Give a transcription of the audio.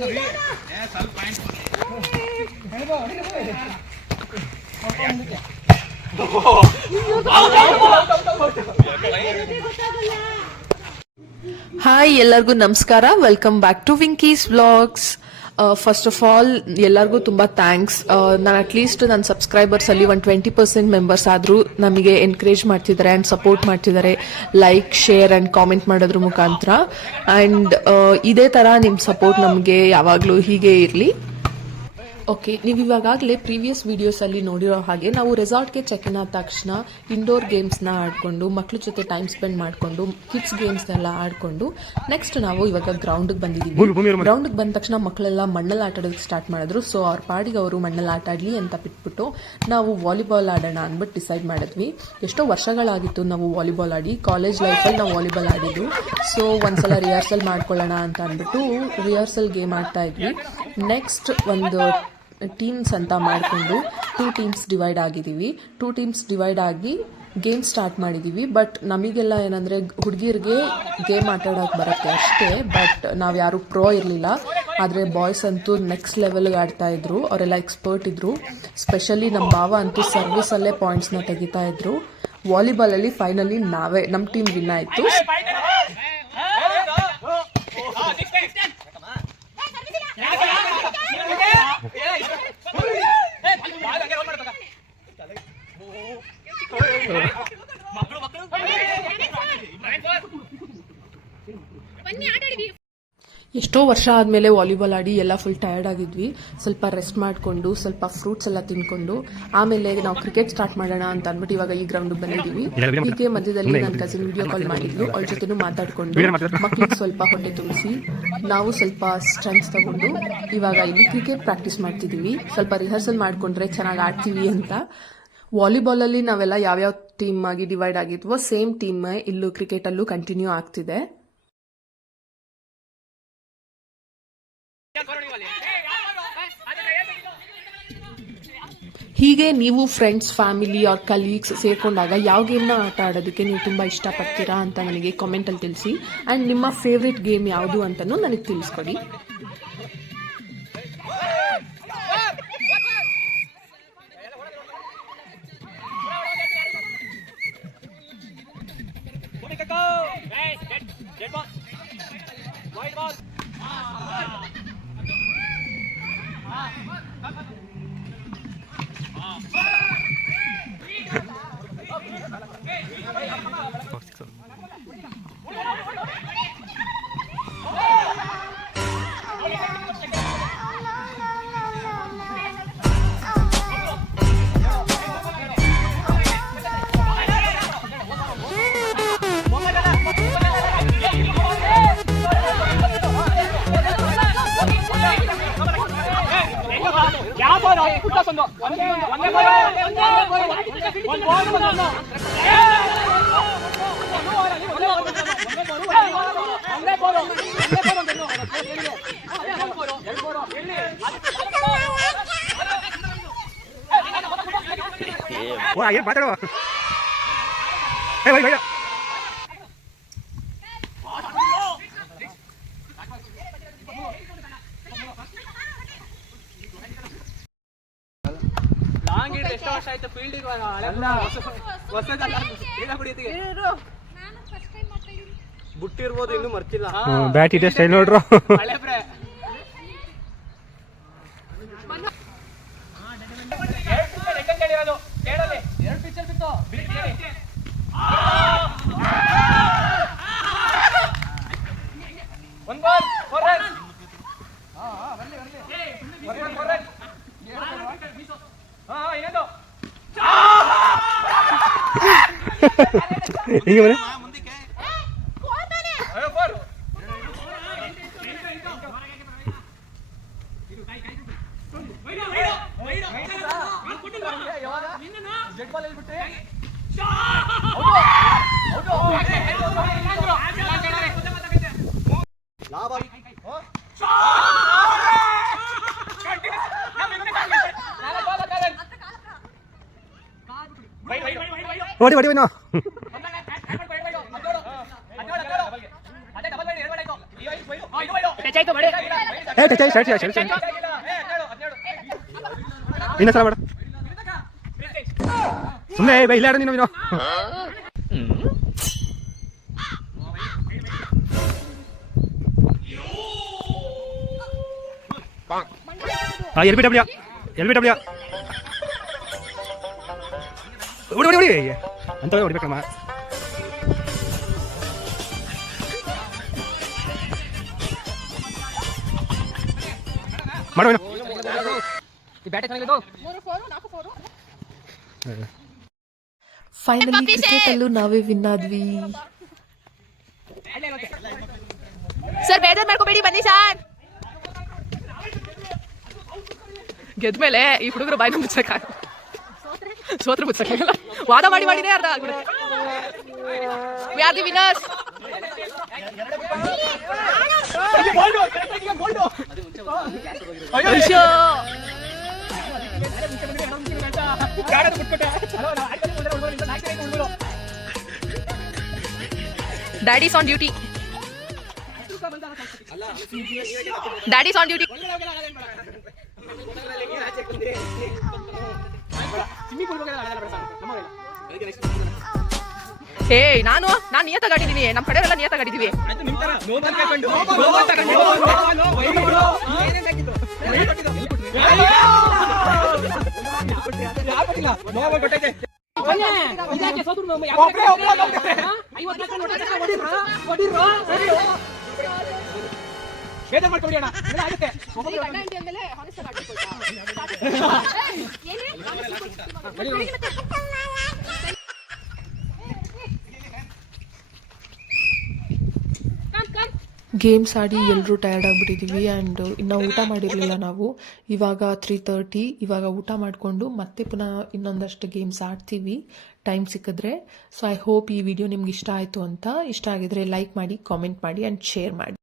Hi, ಎಲ್ಲರಿಗೂ ನಮಸ್ಕಾರ. Welcome back to Winkies vlogs. First of all ಎಲ್ಲರಿಗೂ ತುಂಬಾ ಥ್ಯಾಂಕ್ಸ್. ನಾನು ಅಟ್ಲೀಸ್ಟ್ ನನ್ನ ಸಬ್ಸ್ಕ್ರೈಬರ್ಸ್ ಅಲ್ಲಿ 20% ಮೆಂಬರ್ಸ್ ಆದ್ರೂ ನಮಗೆ ಎನ್ಕರೇಜ್ ಮಾಡ್ತಿದ್ದಾರೆ ಅಂಡ್ ಸಪೋರ್ಟ್ ಮಾಡ್ತಿದ್ದಾರೆ, ಲೈಕ್, ಶೇರ್ ಅಂಡ್ ಕಾಮೆಂಟ್ ಮಾಡೋದ್ರ ಮುಖಾಂತರ. ಅಂಡ್ ಇದೇ ತರ ನಿಮ್ ಸಪೋರ್ಟ್ ನಮಗೆ ಯಾವಾಗ್ಲೂ ಹೀಗೆ ಇರಲಿ. ಓಕೆ, ನೀವು ಇವಾಗಲೇ ಪ್ರೀವಿಯಸ್ ವಿಡಿಯೋಸ್ ಅಲ್ಲಿ ನೋಡಿರೋ ಹಾಗೆ ನಾವು ರೆಸಾರ್ಟ್ಗೆ ಚೆಕ್ ಇನ್ ಆದ ತಕ್ಷಣ ಇಂಡೋರ್ ಗೇಮ್ಸ್ನ ಆಡ್ಕೊಂಡು, ಮಕ್ಳ ಜೊತೆ ಟೈಮ್ ಸ್ಪೆಂಡ್ ಮಾಡಿಕೊಂಡು, ಕಿಡ್ಸ್ ಗೇಮ್ಸ್ನೆಲ್ಲ ಆಡ್ಕೊಂಡು ನೆಕ್ಸ್ಟ್ ನಾವು ಇವಾಗ ಗ್ರೌಂಡ್ಗೆ ಬಂದಿದ್ದೀವಿ. ಗ್ರೌಂಡ್ಗೆ ಬಂದ ತಕ್ಷಣ ಮಕ್ಕಳೆಲ್ಲ ಮಣ್ಣಲ್ಲಿ ಆಟ ಆಡೋದಕ್ಕೆ ಸ್ಟಾರ್ಟ್ ಮಾಡಿದ್ರು. ಸೊ ಅವ್ರ ಪಾಡಿಗೆ ಅವರು ಮಣ್ಣಲ್ಲಿ ಆಟ ಆಡಲಿ ಅಂತ ಬಿಟ್ಬಿಟ್ಟು ನಾವು ವಾಲಿಬಾಲ್ ಆಡೋಣ ಅಂದ್ಬಿಟ್ಟು ಡಿಸೈಡ್ ಮಾಡಿದ್ವಿ. ಎಷ್ಟೋ ವರ್ಷಗಳಾಗಿತ್ತು ನಾವು ವಾಲಿಬಾಲ್ ಆಡಿ. ಕಾಲೇಜ್ ಲೈಫಲ್ಲಿ ನಾವು ವಾಲಿಬಾಲ್ ಆಡಿದ್ದು. ಸೊ ಒಂದ್ಸಲ ರಿಹರ್ಸಲ್ ಮಾಡ್ಕೊಳ್ಳೋಣ ಅಂತ ಅಂದ್ಬಿಟ್ಟು ರಿಹರ್ಸಲ್ ಗೇಮ್ ಆಡ್ತಾ ಇದ್ವಿ. ನೆಕ್ಸ್ಟ್ ಒಂದು ಟೀಮ್ಸ್ ಅಂತ ಮಾಡಿಕೊಂಡು 2 ಟೀಮ್ಸ್ ಡಿವೈಡ್ ಆಗಿದ್ದೀವಿ. 2 ಟೀಮ್ಸ್ ಡಿವೈಡ್ ಆಗಿ ಗೇಮ್ ಸ್ಟಾರ್ಟ್ ಮಾಡಿದ್ದೀವಿ. ಬಟ್ ನಮಗೆಲ್ಲ ಏನಂದರೆ ಹುಡುಗಿರಿಗೆ ಗೇಮ್ ಆಟ ಆಡೋಕೆ ಬರುತ್ತೆ ಅಷ್ಟೇ. ಬಟ್ ನಾವು ಯಾರು ಪ್ರೋ ಇರಲಿಲ್ಲ. ಆದರೆ ಬಾಯ್ಸ್ ಅಂತೂ ನೆಕ್ಸ್ಟ್ ಲೆವೆಲ್ಗೆ ಆಡ್ತಾ ಇದ್ರು. ಅವರೆಲ್ಲ ಎಕ್ಸ್ಪರ್ಟ್ ಇದ್ರು. ಸ್ಪೆಷಲಿ ನಮ್ಮ ಭಾವ ಅಂತೂ ಸರ್ವಿಸಲ್ಲೇ ಪಾಯಿಂಟ್ಸ್ನ ತೆಗಿತಾ ಇದ್ರು. ವಾಲಿಬಾಲಲ್ಲಿ ಫೈನಲಿ ನಮ್ಮ ಟೀಮ್ ವಿನ್ ಆಯಿತು. ಎಷ್ಟೋ ವರ್ಷ ಆದಮೇಲೆ ವಾಲಿಬಾಲ್ ಆಡಿ ಎಲ್ಲ ಫುಲ್ ಟಯರ್ಡ್ ಆಗಿದ್ವಿ. ಸ್ವಲ್ಪ ರೆಸ್ಟ್ ಮಾಡಿಕೊಂಡು, ಸ್ವಲ್ಪ ಫ್ರೂಟ್ಸ್ ಎಲ್ಲ ತಿನ್ಕೊಂಡು ಆಮೇಲೆ ನಾವು ಕ್ರಿಕೆಟ್ ಸ್ಟಾರ್ಟ್ ಮಾಡೋಣ ಅಂತ ಅಂದ್ಬಿಟ್ಟು ಇವಾಗ ಈ ಗ್ರೌಂಡ್ಗೆ ಬಂದಿದ್ದೀವಿ. ಹೀಗೆ ಮಧ್ಯದಲ್ಲಿ ನನ್ನ ಕಸಿನ್ ವಿಡಿಯೋ ಕಾಲ್ ಮಾಡಿದ್ಲು. ಅವಳ ಜೊತೆನೂ ಮಾತಾಡ್ಕೊಂಡು ಮಕ್ಕಳಿಗೆ ಸ್ವಲ್ಪ ಹೊಟ್ಟೆ ತುಂಬಿಸಿ ನಾವು ಸ್ವಲ್ಪ ಸ್ಟ್ರೆಂತ್ ತಗೊಂಡು ಇವಾಗ ಇಲ್ಲಿ ಕ್ರಿಕೆಟ್ ಪ್ರಾಕ್ಟೀಸ್ ಮಾಡ್ತಿದ್ದೀವಿ. ಸ್ವಲ್ಪ ರಿಹರ್ಸಲ್ ಮಾಡಿಕೊಂಡ್ರೆ ಚೆನ್ನಾಗಿ ಆಡ್ತೀವಿ ಅಂತ. ವಾಲಿಬಾಲಲ್ಲಿ ನಾವೆಲ್ಲ ಯಾವ್ಯಾವ ಟೀಮ್ ಆಗಿ ಡಿವೈಡ್ ಆಗಿದ್ವೋ ಸೇಮ್ ಟೀಮ್ ಇಲ್ಲೂ ಕ್ರಿಕೆಟಲ್ಲೂ ಕಂಟಿನ್ಯೂ ಆಗ್ತಿದೆ. ಹೀಗೆ ನೀವು ಫ್ರೆಂಡ್ಸ್, ಫ್ಯಾಮಿಲಿ ಆರ್ ಕಲೀಗ್ಸ್ ಸೇರ್ಕೊಂಡಾಗ ಯಾವ ಗೇಮ್ನ ಆಟ ಆಡೋದಕ್ಕೆ ನೀವು ತುಂಬ ಇಷ್ಟಪಡ್ತೀರಾ ಅಂತ ನನಗೆ ಕಾಮೆಂಟಲ್ಲಿ ತಿಳಿಸಿ. ಆ್ಯಂಡ್ ನಿಮ್ಮ ಫೇವ್ರೆಟ್ ಗೇಮ್ ಯಾವುದು ಅಂತಲೂ ನನಗೆ ತಿಳಿಸ್ಕೊಡಿ. ಬುಟ್ಟಿರ್ಬೋದು, ಇನ್ನು ಮರ್ತಿಲ್ಲ. ಬ್ಯಾಟ್ ಇದೆ ಸ್ಟೈಲ್ ನೋಡ್ರು. ಹೀಗೆ ಬನ್ನಿ. ಓಡಿ ಓಡಿ ನಾ ಇನ್ನೊಂದ್ಸಲ ಮಾಡು ಸುಮ್ಮನೆ ಇಲ್ಲ ನೀನು LBW ಹೊಡಿ ಅಂತ ಹೊಡಿಬೇಕಮ್ಮ ಮಾಡೋ ಫೈನಲಿ ಕ್ರಿಕೆಟ್ ಅಲ್ಲೂ ನಾವೇ ವಿನ್ ಆದ್ವಿ. ಸರ್ ಬೇಜಾರ್ ಮಾಡ್ಕೋಬೇಡಿ, ಬನ್ನಿ ಸರ್. ಗೆದ್ಮೇಲೆ ಈ ಹುಡುಗರು ಬಾಯ್ನ ಮುಚ್ಚಕ್ಕ ಸೋತ್ರ ಮುಚ್ಚಕ್ಕಾಗಲ್ಲ, ವಾದ ಮಾಡಿ ಮಾಡಿನೇ ಅರ್ಧ ಆಗ್ಬಿಡುತ್ತೆ. We are the winners. ಅಯ್ಯೋ daddies on duty. Daddies on duty. ಹೇ ನಾನು ನಿಯತ್ತಾಗಿದ್ದೀನಿ, ನಮ್ಮ ಕಡೆ ಎಲ್ಲ ನಿಯತ್ತಾಗಿದ್ದೀವಿ. ಗೇಮ್ಸ್ ಆಡಿ ಎಲ್ಲರೂ ಟಯರ್ಡ್ ಆಗಿಬಿಟ್ಟಿದ್ದೀವಿ ಆ್ಯಂಡ್ ಇನ್ನೂ ಊಟ ಮಾಡಿರಲಿಲ್ಲ ನಾವು. ಇವಾಗ 3:30, ಇವಾಗ ಊಟ ಮಾಡಿಕೊಂಡು ಮತ್ತೆ ಪುನಃ ಇನ್ನೊಂದಷ್ಟು ಗೇಮ್ಸ್ ಆಡ್ತೀವಿ ಟೈಮ್ ಸಿಕ್ಕಿದ್ರೆ. ಸೊ ಐ ಹೋಪ್ ಈ ವಿಡಿಯೋ ನಿಮ್ಗೆ ಇಷ್ಟ ಆಯಿತು ಅಂತ. ಇಷ್ಟ ಆಗಿದ್ರೆ ಲೈಕ್ ಮಾಡಿ, ಕಾಮೆಂಟ್ ಮಾಡಿ ಆ್ಯಂಡ್ ಶೇರ್ ಮಾಡಿ.